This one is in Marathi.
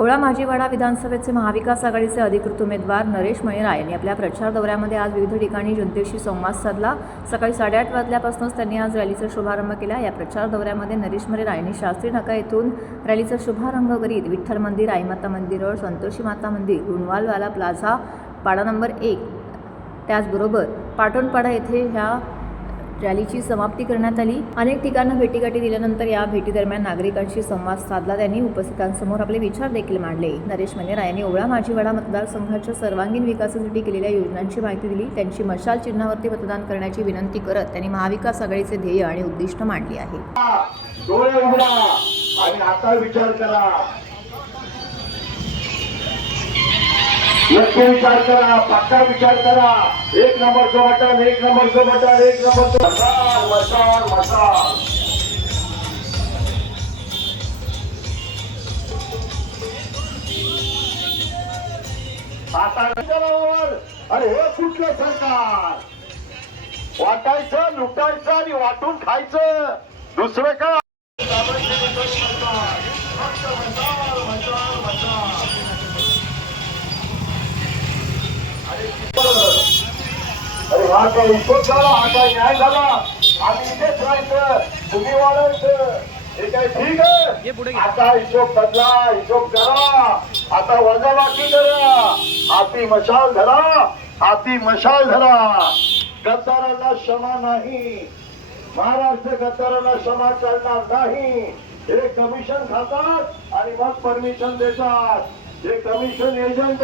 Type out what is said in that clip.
ओळा माझीवाडा विधानसभेचे महाविकास आघाडीचे अधिकृत उमेदवार नरेश मणिराय यांनी आपल्या प्रचार दौऱ्यामध्ये आज विविध ठिकाणी जनतेशी संवाद साधला. सकाळी साडेआठ वाजल्यापासूनच त्यांनी आज रॅलीचा शुभारंभ केला. या प्रचार दौऱ्यामध्ये नरेश मणिराय यांनी शास्त्री नाका येथून रॅलीचा शुभारंभ करीत विठ्ठल मंदिर आईमाता मंदिर रोड संतोषी माता मंदिर गुणवालवाला प्लाझा पाडा नंबर एक त्याचबरोबर पाटणपाडा येथे ह्या रॅलीची समाप्ती करण्यात आली. अनेक ठिकाणं भेटीगाठी दिल्यानंतर या भेटीदरम्यान नागरिकांशी संवाद साधला. त्यांनी उपस्थितांसमोर आपले विचार देखील मांडले. नरेश मनेरा यांनी ओळा माझीवाडा मतदारसंघाच्या सर्वांगीण विकासासाठी केलेल्या योजनांची माहिती दिली. त्यांची मशाल चिन्हावरती मतदान करण्याची विनंती करत त्यांनी महाविकास आघाडीचे ध्येय आणि उद्दिष्ट मांडली आहे. डोळे उघडा आणि आता विचार करा. नक्की विचार करा पक्का विचार करा. एक नंबरचं बटन एक नंबरचं बटन एक नंबरचं मसाल मसाल मसाल. आता अरे हे कुठलं सरकार? वाटायचं लुटायचं आणि वाटून खायचं. दुसरं का काय हिशोब झाला हा काय न्याय झाला. आम्ही इथेच राहायचं तुम्ही वाढायचं. हे काय ठीक आहे? आता हिशोब बदला हिशोब करा. आता वजाबाकी करा. हाती मशाल धरा हाती मशाल धरा. गद्दाराला क्षमा नाही. महाराष्ट्र गद्दाराला क्षमा करणार नाही. हे कमिशन खातात आणि मग परमिशन देतात. हे कमिशन एजंट